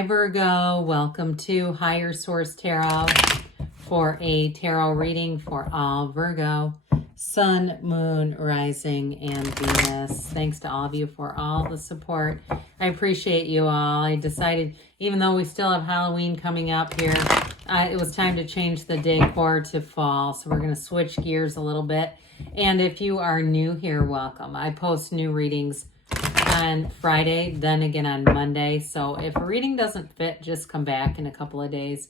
Hi Virgo, welcome to Higher Source Tarot for a tarot reading for all Virgo, Sun, Moon, Rising, and Venus. Thanks to all of you for all the support. I appreciate you all. I decided, even though we still have Halloween coming up here, it was time to change the decor to fall. So we're going to switch gears a little bit. And if you are new here, welcome. I post new readings on Friday, then again on Monday. So if a reading doesn't fit, just come back in a couple of days.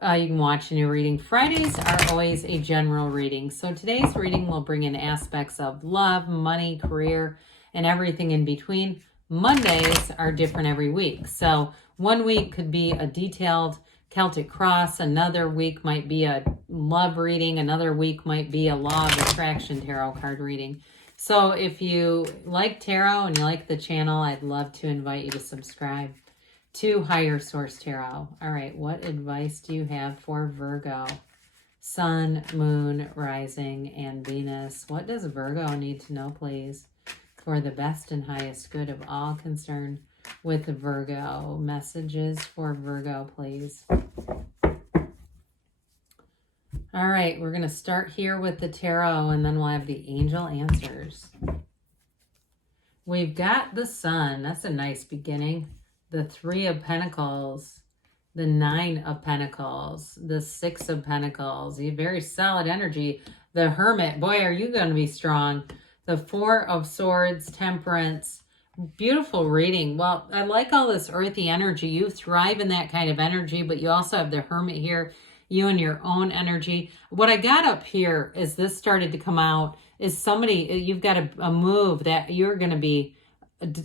You can watch a new reading. Fridays are always a general reading. So today's reading will bring in aspects of love, money, career, and everything in between. Mondays are different every week. So one week could be a detailed Celtic cross. Another week might be a love reading. Another week might be a law of attraction tarot card reading. So if you like tarot and you like the channel, I'd love to invite you to subscribe to Higher Source Tarot. All right, what advice do you have for Virgo? Sun, Moon, Rising, and Venus. What does Virgo need to know, please, for the best and highest good of all concerned with Virgo? Messages for Virgo, please. All right, we're going to start here with the tarot, and then we'll have the angel answers. We've got the Sun. That's a nice beginning. The Three of Pentacles, the Nine of Pentacles, the Six of Pentacles. A very solid energy. The Hermit. Boy, are you going to be strong. The Four of Swords, Temperance. Beautiful reading. Well, I like all this earthy energy. You thrive in that kind of energy, but you also have the Hermit here. You and your own energy. What I got up here is this started to come out is somebody, you've got a move that you're going to be,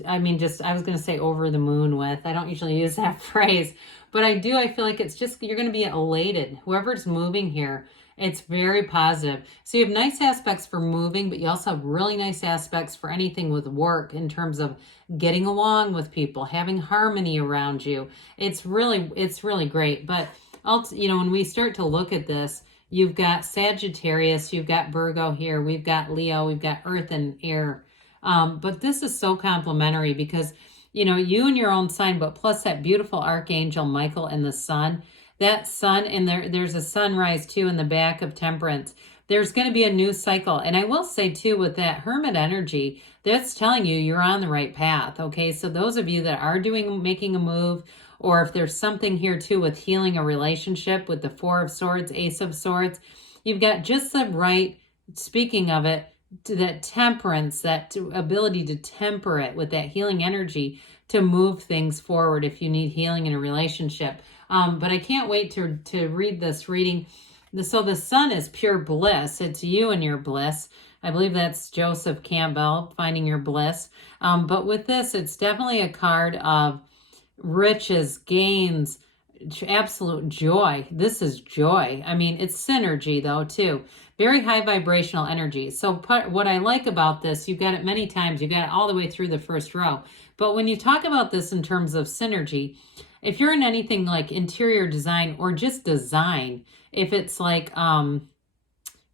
I was going to say over the moon with. I don't usually use that phrase, but I feel like it's just, you're going to be elated. Whoever's moving here, it's very positive. So you have nice aspects for moving, but you also have really nice aspects for anything with work in terms of getting along with people, having harmony around you. It's really great. But when we start to look at this, you've got Sagittarius, you've got Virgo here, we've got Leo, we've got Earth and Air. But this is so complementary because, you and your own sign, but plus that beautiful Archangel Michael and the Sun. That Sun, and there's a sunrise too in the back of Temperance. There's going to be a new cycle. And I will say too, with that Hermit energy, that's telling you you're on the right path. Okay, so those of you that are making a move, or if there's something here too with healing a relationship with the Four of Swords, Ace of Swords, you've got just the right, speaking of it, to that temperance, that ability to temper it with that healing energy to move things forward if you need healing in a relationship. But I can't wait to read this reading. So the Sun is pure bliss. It's you and your bliss. I believe that's Joseph Campbell, Finding Your Bliss. But with this, it's definitely a card of riches, gains, absolute joy. This is joy. It's synergy though too. Very high vibrational energy. So what I like about this, you've got it many times. You've got it all the way through the first row. But when you talk about this in terms of synergy, if you're in anything like interior design or just design, if it's like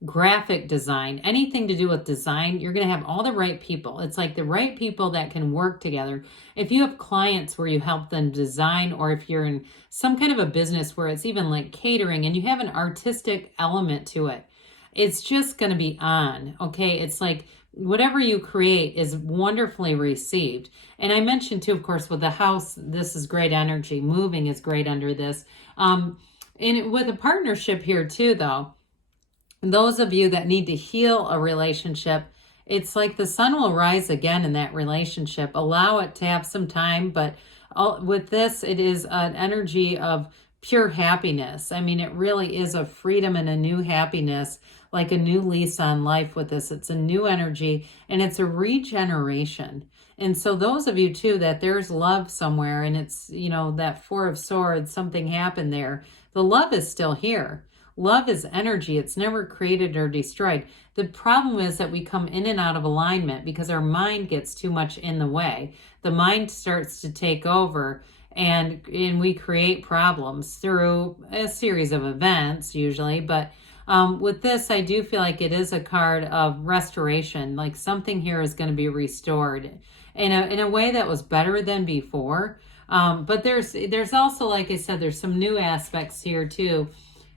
graphic design, anything to do with design, you're going to have all the right people. It's like the right people that can work together. If you have clients where you help them design, or if you're in some kind of a business where it's even like catering and you have an artistic element to it, it's just going to be on. Okay, it's like whatever you create is wonderfully received. And I mentioned too, of course, with the house, this is great energy. Moving is great under this. And with a partnership here too, though, those of you that need to heal a relationship, it's like the sun will rise again in that relationship. Allow it to have some time, but with this, it is an energy of pure happiness. It really is a freedom and a new happiness, like a new lease on life with this. It's a new energy and it's a regeneration. And so those of you too, that there's love somewhere and it's, that Four of Swords, something happened there. The love is still here. Love is energy. It's never created or destroyed. The problem is that we come in and out of alignment because our mind gets too much in the way. The mind starts to take over and we create problems through a series of events usually. But with this, I do feel like it is a card of restoration. Like something here is going to be restored in a way that was better than before. But there's also, like I said, there's some new aspects here too,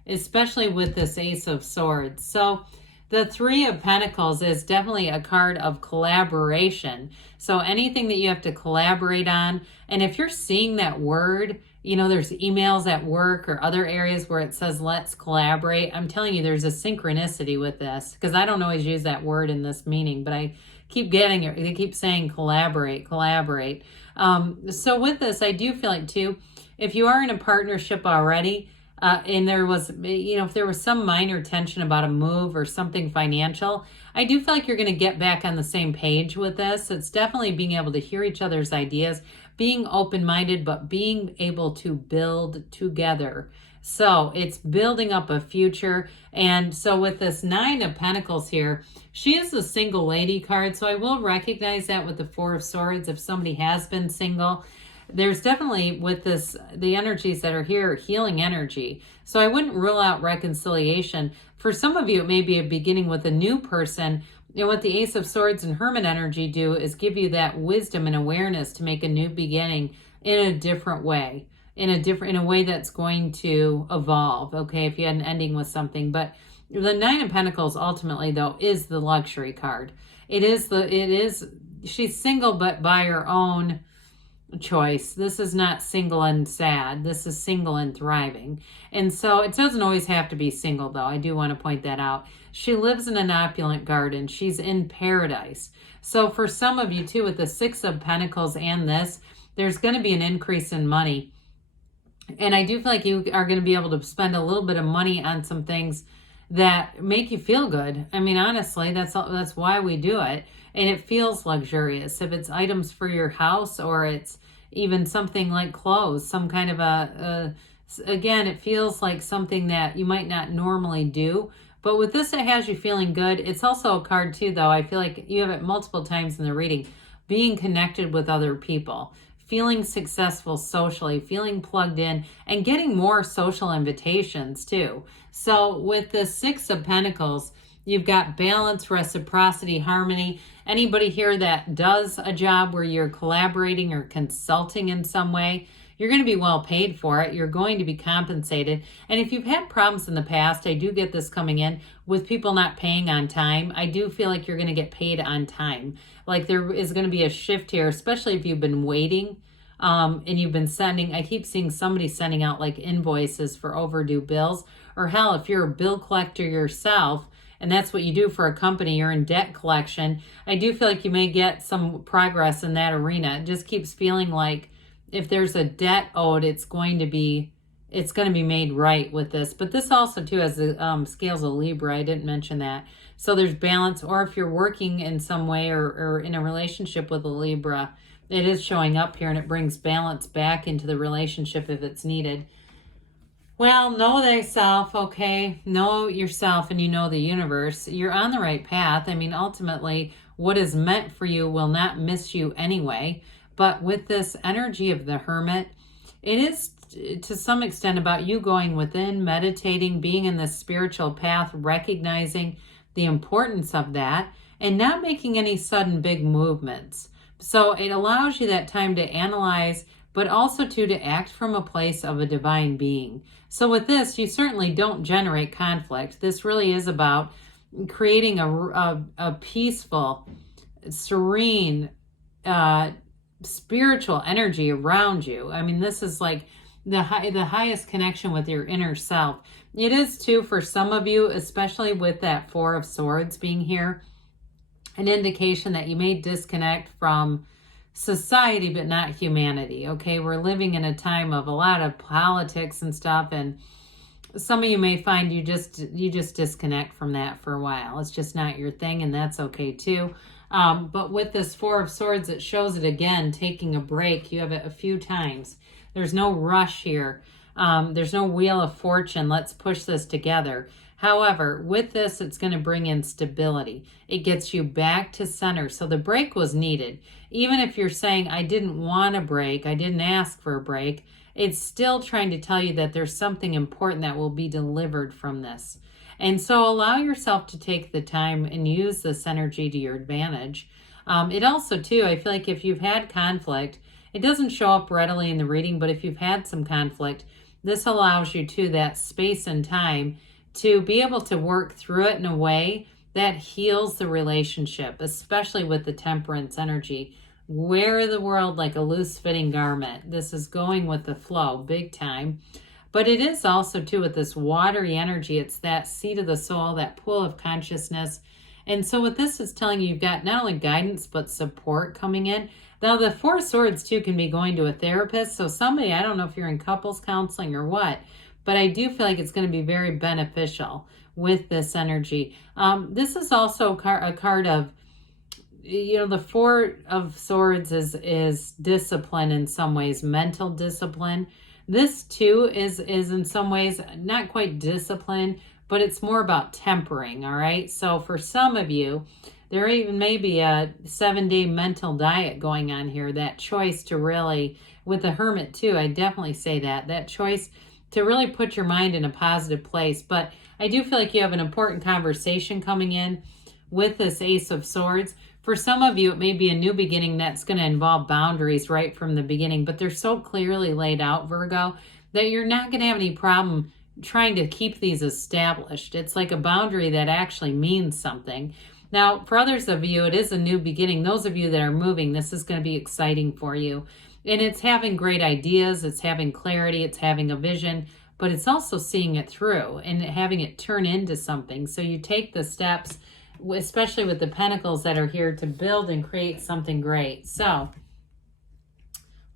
especially with this Ace of Swords. So the Three of Pentacles is definitely a card of collaboration. So anything that you have to collaborate on, and if you're seeing that word, you know, there's emails at work or other areas where it says, let's collaborate. I'm telling you, there's a synchronicity with this, because I don't always use that word in this meaning, but I keep getting it. They keep saying collaborate, collaborate. So with this, I do feel like too, if you are in a partnership already, and there was, you know, if there was some minor tension about a move or something financial, I do feel like you're going to get back on the same page with this. It's definitely being able to hear each other's ideas, being open-minded, but being able to build together. So it's building up a future. And so with this Nine of Pentacles here, she is a single lady card. So I will recognize that with the Four of Swords if somebody has been single. There's definitely with this, the energies that are here, healing energy. So I wouldn't rule out reconciliation. For some of you, it may be a beginning with a new person. And what the Ace of Swords and Hermit energy do is give you that wisdom and awareness to make a new beginning in a different way, in a way that's going to evolve. Okay, if you had an ending with something. But the Nine of Pentacles ultimately though is the luxury card. She's single, but by her own choice. This is not single and sad. This is single and thriving. And so it doesn't always have to be single though. I do want to point that out. She lives in an opulent garden. She's in paradise. So for some of you too, with the Six of Pentacles and this, there's going to be an increase in money. And I do feel like you are going to be able to spend a little bit of money on some things that make you feel good. I mean, honestly, that's why we do it. And it feels luxurious. If it's items for your house or it's even something like clothes, some kind of again, it feels like something that you might not normally do. But with this, it has you feeling good. It's also a card too, though. I feel like you have it multiple times in the reading. Being connected with other people, feeling successful socially, feeling plugged in, and getting more social invitations too. So with the Six of Pentacles, you've got balance, reciprocity, harmony. Anybody here that does a job where you're collaborating or consulting in some way, you're going to be well paid for it. You're going to be compensated. And if you've had problems in the past, I do get this coming in with people not paying on time. I do feel like you're going to get paid on time. Like there is going to be a shift here, especially if you've been waiting and you've been sending, I keep seeing somebody sending out like invoices for overdue bills. Or hell, if you're a bill collector yourself, and that's what you do for a company, you're in debt collection, I do feel like you may get some progress in that arena. It just keeps feeling like if there's a debt owed, it's going to be made right with this. But this also too has the scales of Libra. I didn't mention that. So there's balance, or if you're working in some way or in a relationship with a Libra, it is showing up here and it brings balance back into the relationship if it's needed. Well, know thyself, okay? Know yourself and you know the universe. You're on the right path. I mean, ultimately, what is meant for you will not miss you anyway. But with this energy of the Hermit, it is to some extent about you going within, meditating, being in this spiritual path, recognizing the importance of that, and not making any sudden big movements. So it allows you that time to analyze, but also to act from a place of a divine being. So with this, you certainly don't generate conflict. This really is about creating a peaceful, serene, spiritual energy around you. I mean, this is like the highest connection with your inner self. It is too for some of you, especially with that Four of Swords being here, an indication that you may disconnect from society but not humanity. Okay, we're living in a time of a lot of politics and stuff, and some of you may find you just disconnect from that for a while. It's just not your thing, and that's okay too. But with this Four of Swords, it shows it again, taking a break. You have it a few times. There's no rush here. There's no wheel of fortune. Let's push this together. However, with this, it's going to bring in stability. It gets you back to center. So the break was needed. Even if you're saying, I didn't want a break, I didn't ask for a break, it's still trying to tell you that there's something important that will be delivered from this. And so allow yourself to take the time and use this energy to your advantage. It also, too, I feel like if you've had conflict, It doesn't show up readily in the reading, but if you've had some conflict, this allows you to that space and time to be able to work through it in a way that heals the relationship, especially with the temperance energy. Wear the world like a loose fitting garment. This is going with the flow big time. But it is also, too, with this watery energy, it's that seat of the soul, that pool of consciousness. And so what this is telling you, you've got not only guidance, but support coming in. Now, the Four of Swords, too, can be going to a therapist. So somebody, I don't know if you're in couples counseling or what, but I do feel like it's going to be very beneficial with this energy. This is also a card of, the Four of Swords is discipline in some ways, mental discipline. This too is in some ways not quite discipline, but it's more about tempering, all right? So for some of you, there even may be a 7-day mental diet going on here, that choice to really, with the Hermit too, I definitely say that choice to really put your mind in a positive place. But I do feel like you have an important conversation coming in with this Ace of Swords. For some of you, it may be a new beginning that's going to involve boundaries right from the beginning, but they're so clearly laid out, Virgo, that you're not going to have any problem trying to keep these established. It's like a boundary that actually means something. Now, for others of you, it is a new beginning. Those of you that are moving, this is going to be exciting for you. And it's having great ideas, it's having clarity, it's having a vision, but it's also seeing it through and having it turn into something. So you take the steps, especially with the pentacles that are here, to build and create something great. So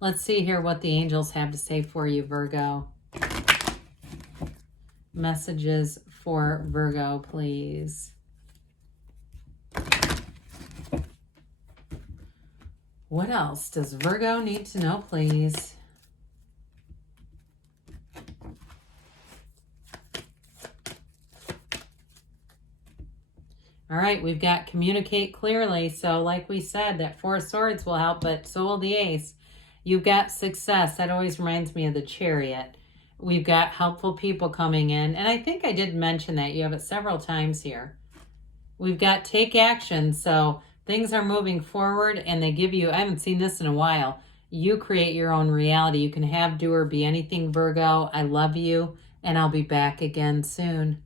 let's see here what the angels have to say for you, Virgo. Messages for Virgo, please. What else does Virgo need to know, please? All right, we've got communicate clearly. So like we said, that Four of Swords will help, but so will the Ace. You've got success. That always reminds me of the Chariot. We've got helpful people coming in. And I think I did mention that. You have it several times here. We've got take action. So things are moving forward and they give you, I haven't seen this in a while, you create your own reality. You can have, do, or be anything, Virgo. I love you, and I'll be back again soon.